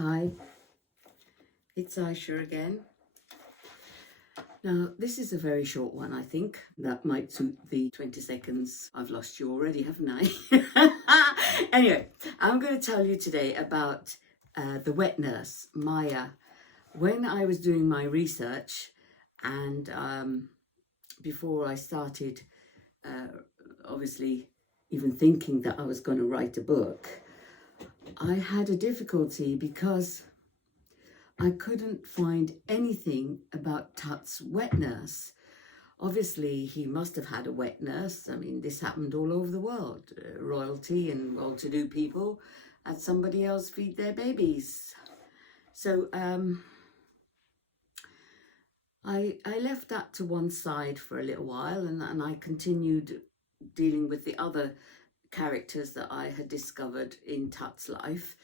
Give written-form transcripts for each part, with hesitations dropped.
Hi, it's Aisha again. Now, this is a very short one, I think. That might suit the 20 seconds. I've lost you already, haven't I? Anyway, I'm going to tell you today about the wet nurse, Maya. When I was doing my research and before I started, obviously, even thinking that I was going to write a book, I had a difficulty because I couldn't find anything about Tut's wet nurse. Obviously, he must have had a wet nurse. I mean, this happened all over the world. Royalty and well-to-do people had somebody else feed their babies. So I left that to one side for a little while, and I continued dealing with the other characters that I had discovered in Tut's life.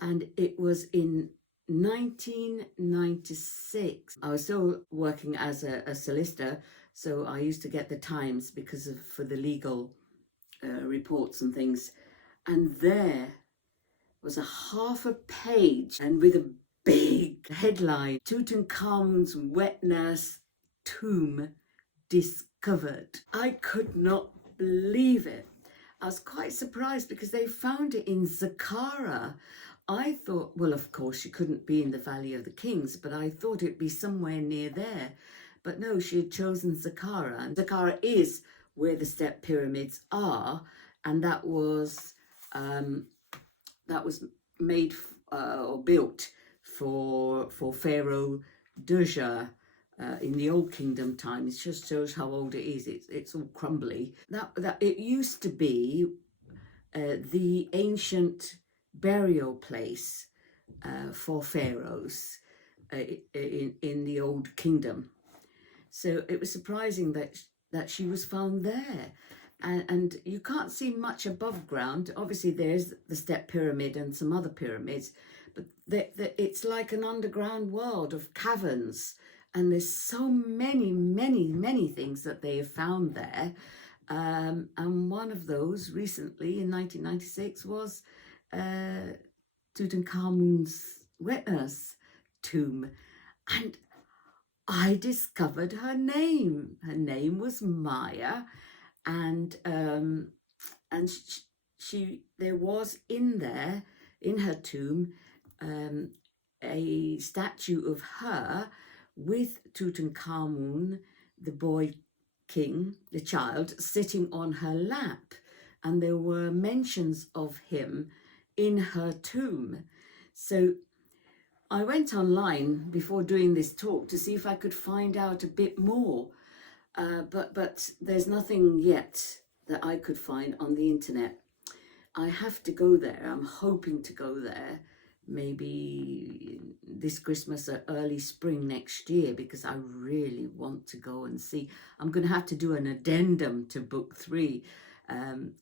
And it was in 1996. I was still working as a solicitor, so I used to get the Times for the legal reports and things. And there was a half a page, and with a big headline: Tutankhamun's wet nurse tomb discovered. I could not believe it. I was quite surprised because they found it in Saqqara. I thought, well, of course, she couldn't be in the Valley of the Kings, but I thought it'd be somewhere near there. But no, she had chosen Saqqara, and Saqqara is where the step pyramids are, and that was made or built for Pharaoh Duja. In the Old Kingdom time. It just shows how old it is. It's all crumbly. That it used to be the ancient burial place for pharaohs in the Old Kingdom. So it was surprising that she was found there. And you can't see much above ground. Obviously, there's the Step Pyramid and some other pyramids, but it's like an underground world of caverns. And there's so many things that they have found there. And one of those recently in 1996 was Tutankhamun's wet nurse tomb. And I discovered her name. Her name was Maya. And there was in her tomb, a statue of her with Tutankhamun, the boy king, the child, sitting on her lap. And there were mentions of him in her tomb. So I went online before doing this talk to see if I could find out a bit more. But there's nothing yet that I could find on the internet. I have to go there. I'm hoping to go there maybe this Christmas or early spring next year, because I really want to go and see. I'm going to have to do an addendum to book 3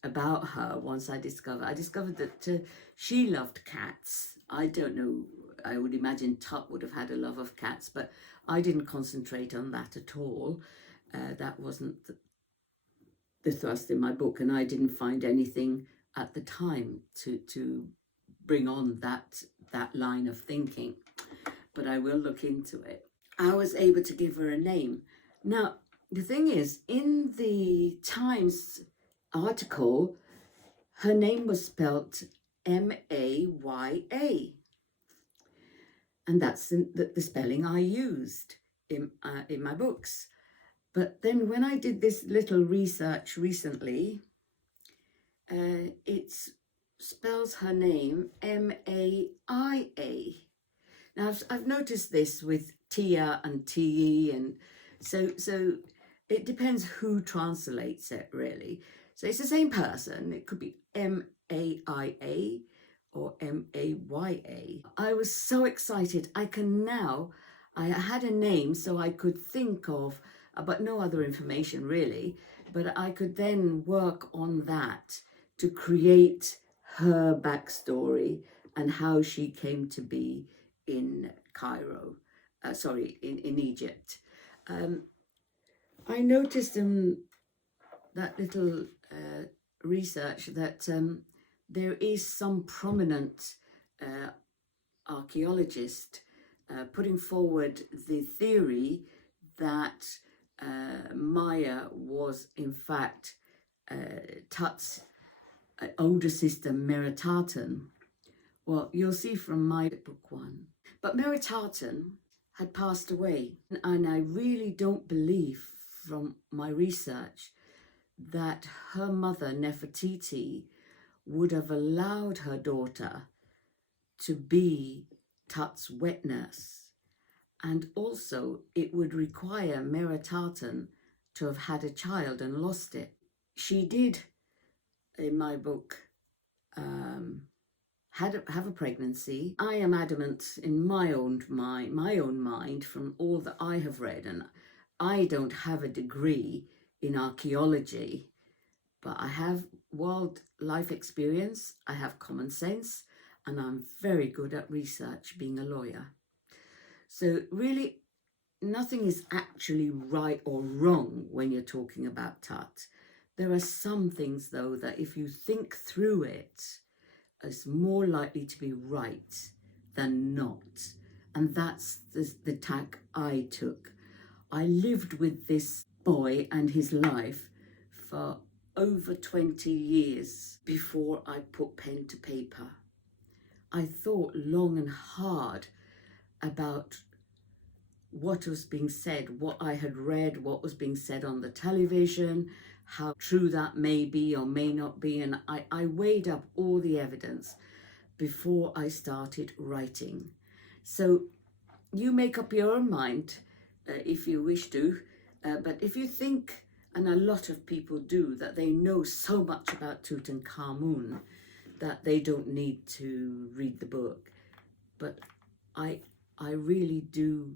about her once I discovered that she loved cats. I don't know, I would imagine Tut would have had a love of cats, but I didn't concentrate on that at all. That wasn't the thrust in my book, and I didn't find anything at the time to bring on that line of thinking, but I will look into it. I was able to give her a name. Now, the thing is, in the Times article, her name was spelt Maya, and that's the spelling I used in my books. But then when I did this little research recently, it spells her name Maia. Now I've noticed this with Tia and Te, and so it depends who translates it really. So it's the same person. It could be Maia or Maya. I was so excited. I had a name so I could think of, but no other information really, but I could then work on that to create her backstory and how she came to be in Cairo, in Egypt. I noticed in that little research that there is some prominent archaeologist putting forward the theory that Maya was in fact Tut's older sister Meritaten. Well, you'll see from my book one. But Meritaten had passed away, and I really don't believe from my research that her mother Nefertiti would have allowed her daughter to be Tut's wet nurse. And also it would require Meritaten to have had a child and lost it. She did, in my book, have a pregnancy. I am adamant in my own mind from all that I have read, and I don't have a degree in archaeology, but I have wildlife experience, I have common sense, and I'm very good at research, being a lawyer. So really, nothing is actually right or wrong when you're talking about Tut. There are some things, though, that if you think through it, is more likely to be right than not. And that's the tack I took. I lived with this boy and his life for over 20 years before I put pen to paper. I thought long and hard about what was being said, what I had read, what was being said on the television, how true that may be or may not be, and I weighed up all the evidence before I started writing. So you make up your own mind if you wish to, but if you think, and a lot of people do, that they know so much about Tutankhamun that they don't need to read the book. But I really do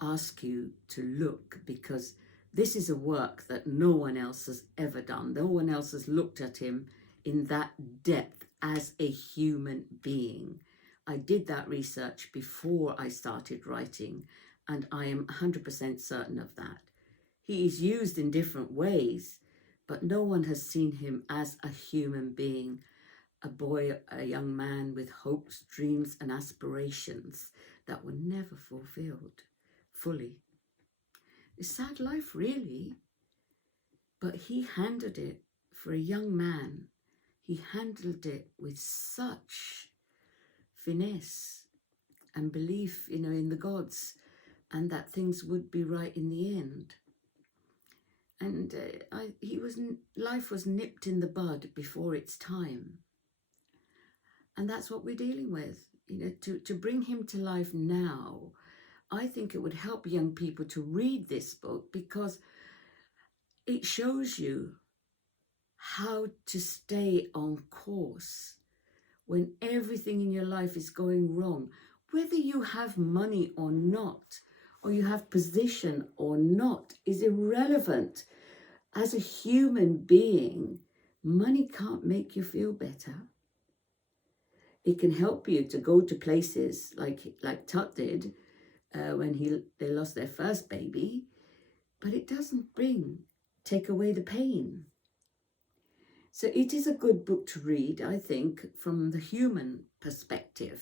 ask you to look, because this is a work that no one else has ever done. No one else has looked at him in that depth as a human being. I did that research before I started writing, and I am 100% certain of that. He is used in different ways, but no one has seen him as a human being, a boy, a young man with hopes, dreams, and aspirations that were never fulfilled fully. A sad life, really, but he handled it for a young man. He handled it with such finesse and belief, in the gods, and that things would be right in the end. And life was nipped in the bud before its time. And that's what we're dealing with. To bring him to life now, I think it would help young people to read this book, because it shows you how to stay on course when everything in your life is going wrong. Whether you have money or not, or you have position or not, is irrelevant. As a human being, money can't make you feel better. It can help you to go to places like Tut did when they lost their first baby, but it doesn't take away the pain. So it is a good book to read, I think, from the human perspective.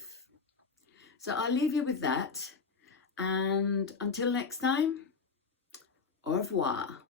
So I'll leave you with that, and until next time, au revoir.